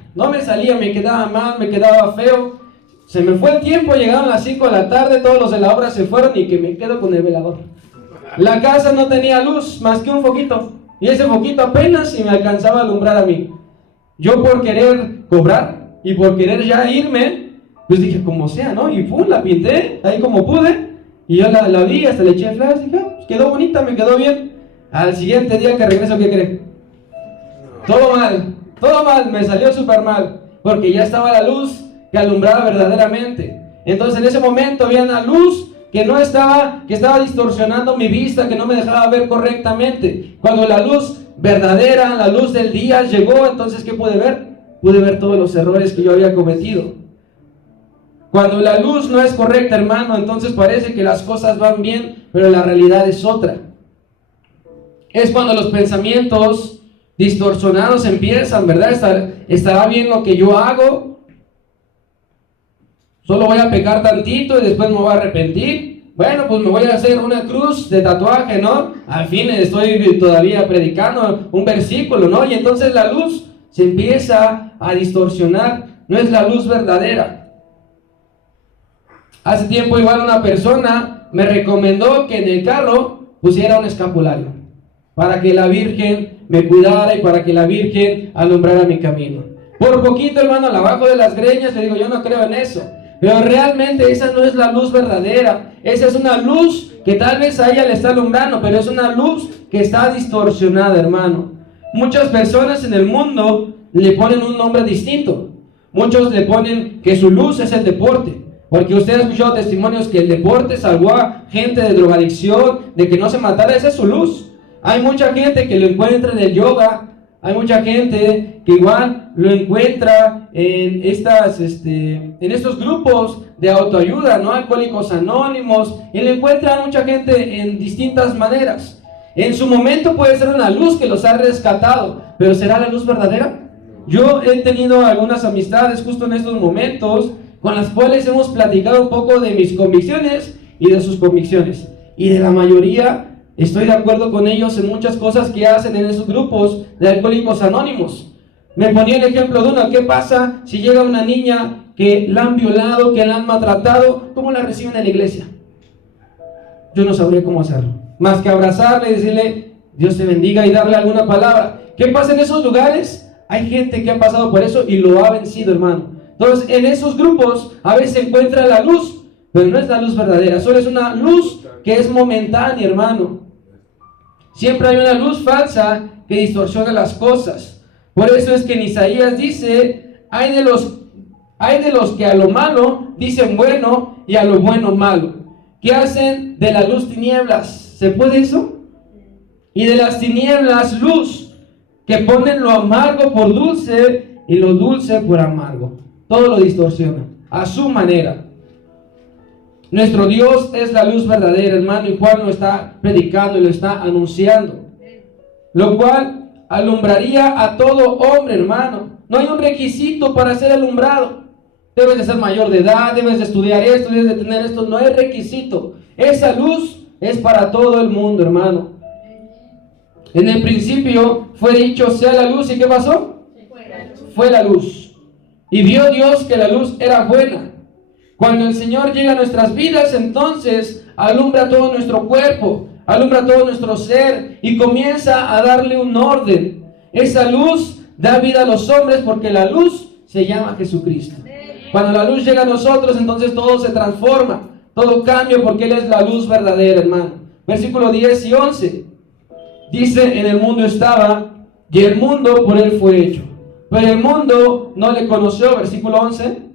me quedaba mal, me quedaba feo. Se me fue el tiempo, llegaron las 5 de la tarde, todos los de la obra se fueron y que me quedo con el velador. La casa no tenía luz más que un foquito, y ese foquito apenas si me alcanzaba a alumbrar a mí. Yo por querer cobrar y por querer ya irme, pues dije como sea, ¿no? Y pum, la pinté ahí como pude, y yo la vi, hasta le eché flash, y dije, pues quedó bonita, me quedó bien. Al siguiente día que regreso, ¿qué creen? Todo mal, me salió súper mal, porque ya estaba la luz que alumbraba verdaderamente. Entonces en ese momento había una luz que estaba distorsionando mi vista, que no me dejaba ver correctamente. Cuando la luz verdadera, la luz del día llegó, entonces ¿qué pude ver? Pude ver todos los errores que yo había cometido. Cuando la luz no es correcta, hermano, entonces parece que las cosas van bien, pero la realidad es otra. Es cuando los pensamientos distorsionados empiezan, ¿verdad? ¿Estará bien lo que yo hago? Solo voy a pecar tantito y después me voy a arrepentir. Bueno, pues me voy a hacer una cruz de tatuaje, ¿no? Al fin estoy todavía predicando un versículo, ¿no? Y entonces la luz se empieza a distorsionar. No es la luz verdadera. Hace tiempo igual una persona me recomendó que en el carro pusiera un escapulario para que la Virgen me cuidara y para que la Virgen alumbrara mi camino. Por poquito, hermano, la bajo de las greñas, le digo, yo no creo en eso. Pero realmente esa no es la luz verdadera. Esa es una luz que tal vez a ella le está alumbrando, pero es una luz que está distorsionada, hermano. Muchas personas en el mundo le ponen un nombre distinto. Muchos le ponen que su luz es el deporte, porque usted ha escuchado testimonios que el deporte salvó a gente de drogadicción, de que no se matara. Esa es su luz. Hay mucha gente que lo encuentra en el yoga. Hay mucha gente que igual lo encuentra en estos grupos de autoayuda, ¿no? Alcohólicos Anónimos, y lo encuentra mucha gente en distintas maneras. En su momento puede ser una luz que los ha rescatado, pero ¿será la luz verdadera? Yo he tenido algunas amistades justo en estos momentos con las cuales hemos platicado un poco de mis convicciones y de sus convicciones, y de la mayoría estoy de acuerdo con ellos en muchas cosas que hacen en esos grupos de Alcohólicos Anónimos. Me ponía el ejemplo de uno. ¿Qué pasa si llega una niña que la han violado, que la han maltratado? ¿Cómo la reciben en la iglesia? Yo no sabría cómo hacerlo, más que abrazarle y decirle Dios te bendiga y darle alguna palabra. ¿Qué pasa en esos lugares? Hay gente que ha pasado por eso y lo ha vencido, hermano. Entonces en esos grupos a veces se encuentra la luz, pero no es la luz verdadera, solo es una luz que es momentánea, hermano. Siempre hay una luz falsa que distorsiona las cosas. Por eso es que en Isaías dice, hay de los que a lo malo dicen bueno y a lo bueno malo, que hacen de la luz tinieblas. ¿Se puede eso? Y de las tinieblas luz, que ponen lo amargo por dulce y lo dulce por amargo. Todo lo distorsionan a su manera. Nuestro Dios es la luz verdadera, hermano, y Juan lo está predicando y lo está anunciando, lo cual alumbraría a todo hombre, hermano. No hay un requisito para ser alumbrado. Debes de ser mayor de edad, debes de estudiar esto, debes de tener esto. No hay requisito. Esa luz es para todo el mundo, hermano. En el principio fue dicho, sea la luz, ¿y qué pasó? Fue la luz. Y vio Dios que la luz era buena. Cuando el Señor llega a nuestras vidas, entonces alumbra todo nuestro cuerpo, alumbra todo nuestro ser y comienza a darle un orden. Esa luz da vida a los hombres porque la luz se llama Jesucristo. Cuando la luz llega a nosotros, entonces todo se transforma, todo cambia porque Él es la luz verdadera, hermano. Versículo 10 y 11. Dice, en el mundo estaba y el mundo por Él fue hecho, pero el mundo no le conoció. Versículo 11.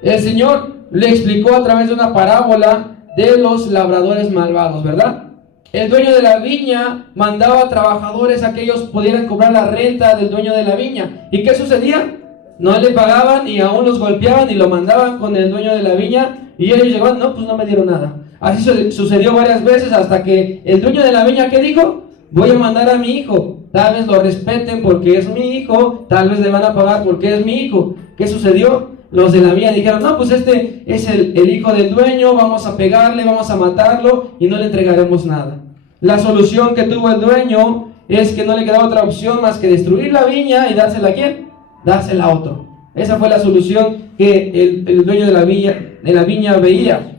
El Señor le explicó a través de una parábola de los labradores malvados, ¿verdad? El dueño de la viña mandaba a trabajadores a que ellos pudieran cobrar la renta del dueño de la viña. ¿Y qué sucedía? No le pagaban y aún los golpeaban y lo mandaban con el dueño de la viña y ellos llegaban, no, pues no me dieron nada. Así sucedió varias veces hasta que el dueño de la viña, ¿qué dijo? Voy a mandar a mi hijo, tal vez lo respeten porque es mi hijo, tal vez le van a pagar porque es mi hijo. ¿Qué sucedió? Los de la viña dijeron, no, pues este es el hijo del dueño, vamos a pegarle, vamos a matarlo y no le entregaremos nada. La solución que tuvo el dueño es que no le quedaba otra opción más que destruir la viña y dársela a ¿quién? Dársela a otro. Esa fue la solución que el dueño de la viña veía.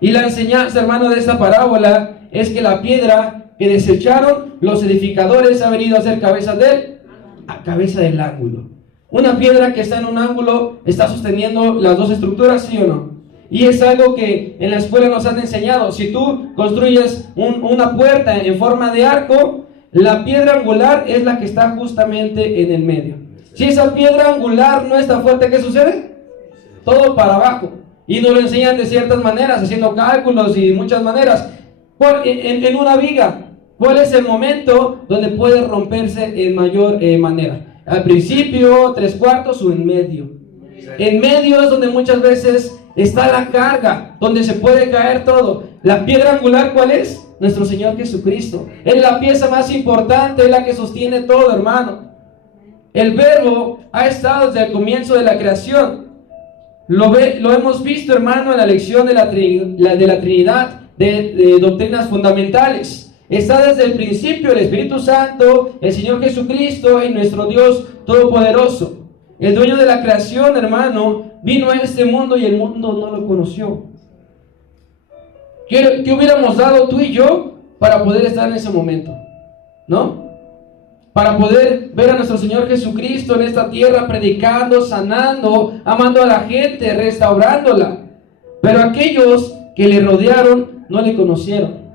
Y la enseñanza, hermano, de esta parábola es que la piedra que desecharon los edificadores ha venido a ser cabeza del ángulo. Una piedra que está en un ángulo está sosteniendo las dos estructuras, ¿sí o no? Y es algo que en la escuela nos han enseñado. Si tú construyes una puerta en forma de arco, la piedra angular es la que está justamente en el medio. Si esa piedra angular no está fuerte, ¿qué sucede? Todo para abajo. Y nos lo enseñan de ciertas maneras, haciendo cálculos y muchas maneras. En una viga, ¿cuál es el momento donde puede romperse en mayor manera? Al principio, 3/4 o en medio. En medio es donde muchas veces está la carga, donde se puede caer todo. La piedra angular, ¿cuál es? Nuestro Señor Jesucristo. Es la pieza más importante, es la que sostiene todo, hermano. El Verbo ha estado desde el comienzo de la creación. Lo hemos visto, hermano, en la lección de la Trinidad, de doctrinas fundamentales. Está desde el principio el Espíritu Santo, el Señor Jesucristo y nuestro Dios Todopoderoso. El dueño de la creación, hermano, vino a este mundo y el mundo no lo conoció. ¿Qué hubiéramos dado tú y yo para poder estar en ese momento? ¿No? Para poder ver a nuestro Señor Jesucristo en esta tierra predicando, sanando, amando a la gente, restaurándola. Pero aquellos que le rodearon no le conocieron.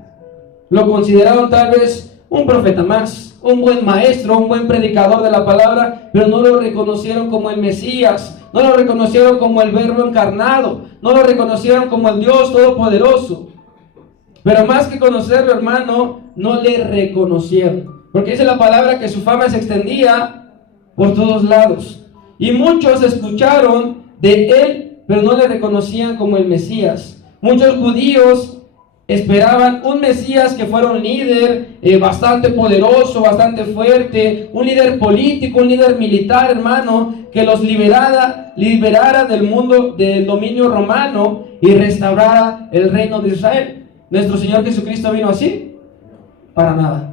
lo consideraron tal vez un profeta más, un buen maestro, un buen predicador de la palabra, pero no lo reconocieron como el Mesías, no lo reconocieron como el Verbo encarnado, no lo reconocieron como el Dios Todopoderoso. Pero más que conocerlo, hermano, no le reconocieron. Porque dice la palabra que su fama se extendía por todos lados. Y muchos escucharon de él, pero no le reconocían como el Mesías. Muchos judíos esperaban un Mesías que fuera un líder bastante poderoso, bastante fuerte, un líder político, un líder militar, hermano, que los liberara del mundo, del dominio romano y restaurara el reino de Israel. ¿Nuestro Señor Jesucristo vino así? Para nada.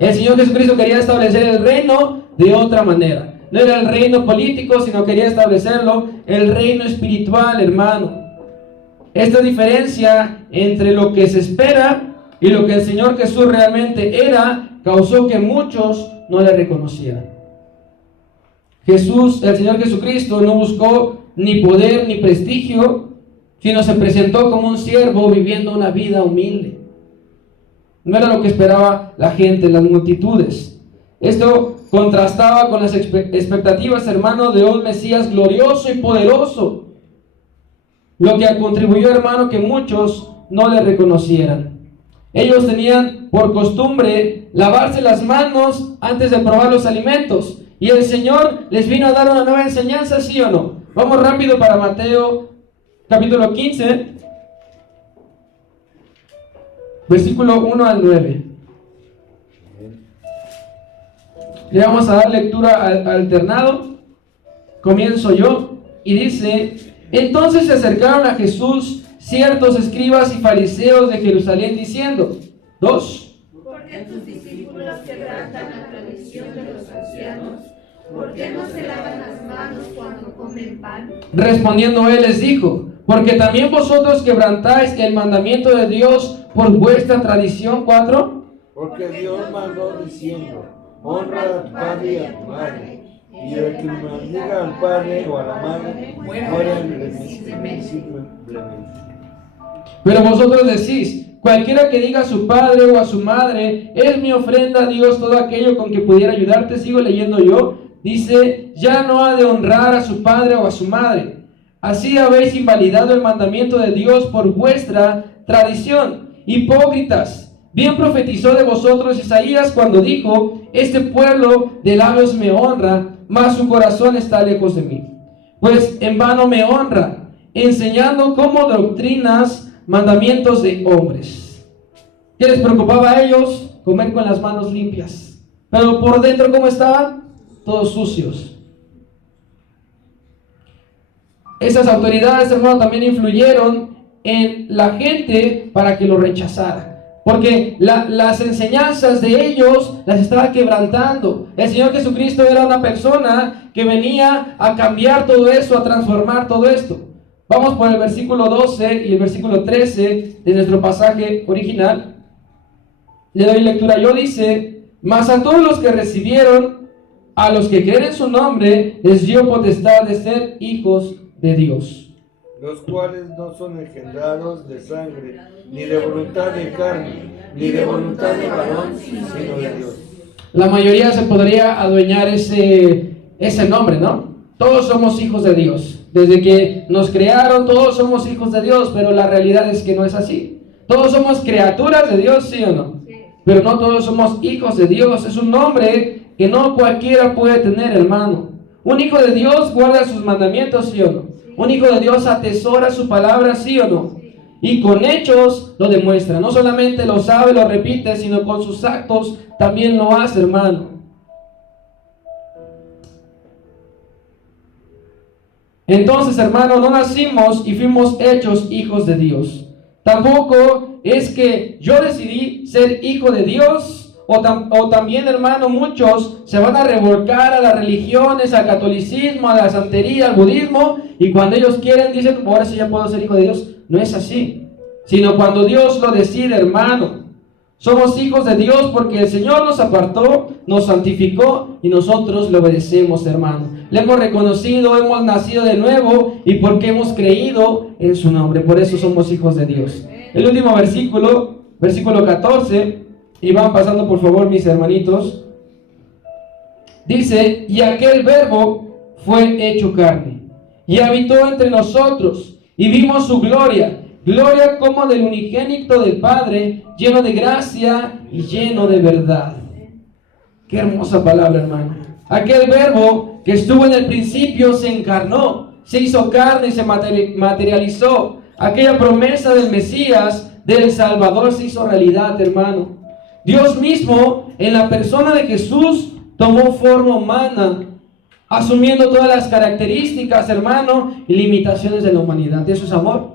El Señor Jesucristo quería establecer el reino de otra manera. No era el reino político, sino quería establecerlo el reino espiritual, hermano. Esta diferencia entre lo que se espera y lo que el Señor Jesús realmente era, causó que muchos no le reconocieran. El Señor Jesucristo, no buscó ni poder ni prestigio, sino se presentó como un siervo viviendo una vida humilde. No era lo que esperaba la gente, las multitudes. Esto contrastaba con las expectativas, hermano, de un Mesías glorioso y poderoso, lo que contribuyó, hermano, que muchos no le reconocieran. Ellos tenían por costumbre lavarse las manos antes de probar los alimentos, y el Señor les vino a dar una nueva enseñanza, ¿sí o no? Vamos rápido para Mateo capítulo 15, versículo 1 al 9. Le vamos a dar lectura alternado. Comienzo yo, y dice: entonces se acercaron a Jesús ciertos escribas y fariseos de Jerusalén diciendo, 2. ¿Por qué tus discípulos quebrantan la tradición de los ancianos? ¿Por qué no se lavan las manos cuando comen pan? Respondiendo él les dijo: porque también vosotros quebrantáis el mandamiento de Dios por vuestra tradición. 4. Porque Dios mandó diciendo: honra a tu padre y a tu madre, y el que maldiga al padre o a la madre muera irremisiblemente. Pero vosotros decís: cualquiera que diga a su padre o a su madre, es mi ofrenda a Dios todo aquello con que pudiera ayudarte. Sigo leyendo yo. Dice: ya no ha de honrar a su padre o a su madre. Así habéis invalidado el mandamiento de Dios por vuestra tradición. Hipócritas, bien profetizó de vosotros Isaías cuando dijo: este pueblo de labios me honra, mas su corazón está lejos de mí. Pues en vano me honra, enseñando como doctrinas mandamientos de hombres. ¿Qué les preocupaba a ellos? Comer con las manos limpias. Pero por dentro, ¿cómo estaban? Todos sucios. Esas autoridades, hermano, también influyeron en la gente para que lo rechazara. Porque las enseñanzas de ellos las estaba quebrantando. El Señor Jesucristo era una persona que venía a cambiar todo eso, a transformar todo esto. Vamos por el versículo 12 y el versículo 13 de nuestro pasaje original. Le doy lectura yo, dice: mas a todos los que recibieron, a los que creen en su nombre, les dio potestad de ser hijos de Dios. Los cuales no son engendrados de sangre, ni de voluntad de carne, ni de voluntad de varón, sino de Dios. La mayoría se podría adueñar ese nombre, ¿no? Todos somos hijos de Dios. Desde que nos crearon, todos somos hijos de Dios, pero la realidad es que no es así. Todos somos criaturas de Dios, ¿sí o no? Pero no todos somos hijos de Dios. Es un nombre que no cualquiera puede tener, hermano. Un hijo de Dios guarda sus mandamientos, ¿sí o no? Un hijo de Dios atesora su palabra, ¿sí o no? Y con hechos lo demuestra. No solamente lo sabe, lo repite, sino con sus actos también lo hace, hermano. Entonces, hermano, no nacimos y fuimos hechos hijos de Dios. Tampoco es que yo decidí ser hijo de Dios. O también, hermano, muchos se van a revolcar a las religiones, al catolicismo, a la santería, al budismo, y cuando ellos quieren dicen: ahora sí ya puedo ser hijo de Dios. No es así, sino cuando Dios lo decide, hermano. Somos hijos de Dios porque el Señor nos apartó, nos santificó y nosotros le obedecemos, hermano. Le hemos reconocido, hemos nacido de nuevo y porque hemos creído en su nombre. Por eso somos hijos de Dios. El último versículo, versículo 14, y van pasando por favor mis hermanitos. Dice, y aquel verbo fue hecho carne, y habitó entre nosotros, y vimos su gloria, gloria como del unigénito del Padre, lleno de gracia y lleno de verdad. Qué hermosa palabra, hermano. Aquel verbo que estuvo en el principio se encarnó, se hizo carne y se materializó. Aquella promesa del Mesías, del Salvador, se hizo realidad, hermano. Dios mismo, en la persona de Jesús, tomó forma humana, asumiendo todas las características, hermano, y limitaciones de la humanidad. Eso es amor.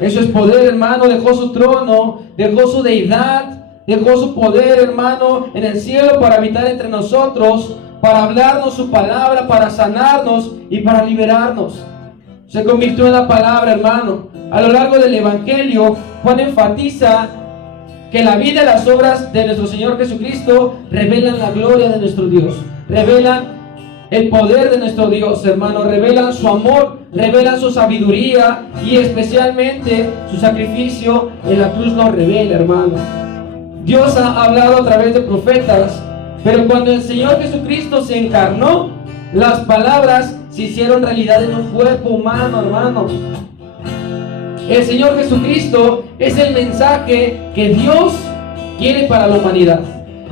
Eso es poder, hermano. Dejó su trono, dejó su deidad, dejó su poder, hermano, en el cielo para habitar entre nosotros, para hablarnos su palabra, para sanarnos y para liberarnos. Se convirtió en la palabra, hermano. A lo largo del Evangelio, Juan enfatiza que la vida y las obras de nuestro Señor Jesucristo revelan la gloria de nuestro Dios, revelan el poder de nuestro Dios, hermano, revelan su amor, revelan su sabiduría y especialmente su sacrificio en la cruz nos revela, hermano. Dios ha hablado a través de profetas, pero cuando el Señor Jesucristo se encarnó, las palabras se hicieron realidad en un cuerpo humano, hermano. El Señor Jesucristo es el mensaje que Dios quiere para la humanidad.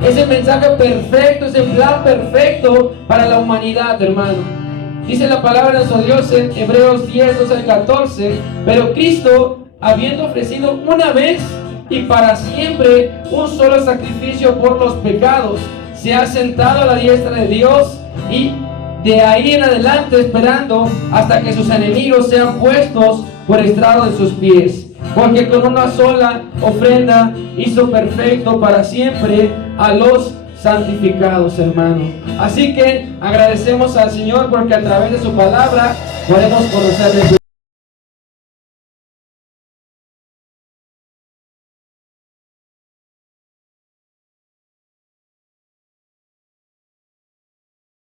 Es el mensaje perfecto, es el plan perfecto para la humanidad, hermano. Dice la palabra de nuestro Dios en Hebreos 10, 12 al 14, pero Cristo, habiendo ofrecido una vez y para siempre un solo sacrificio por los pecados, se ha sentado a la diestra de Dios y de ahí en adelante esperando hasta que sus enemigos sean puestos por estrado de sus pies. Porque con una sola ofrenda hizo perfecto para siempre a los santificados, hermano. Así que agradecemos al Señor porque a través de su palabra podemos conocerle.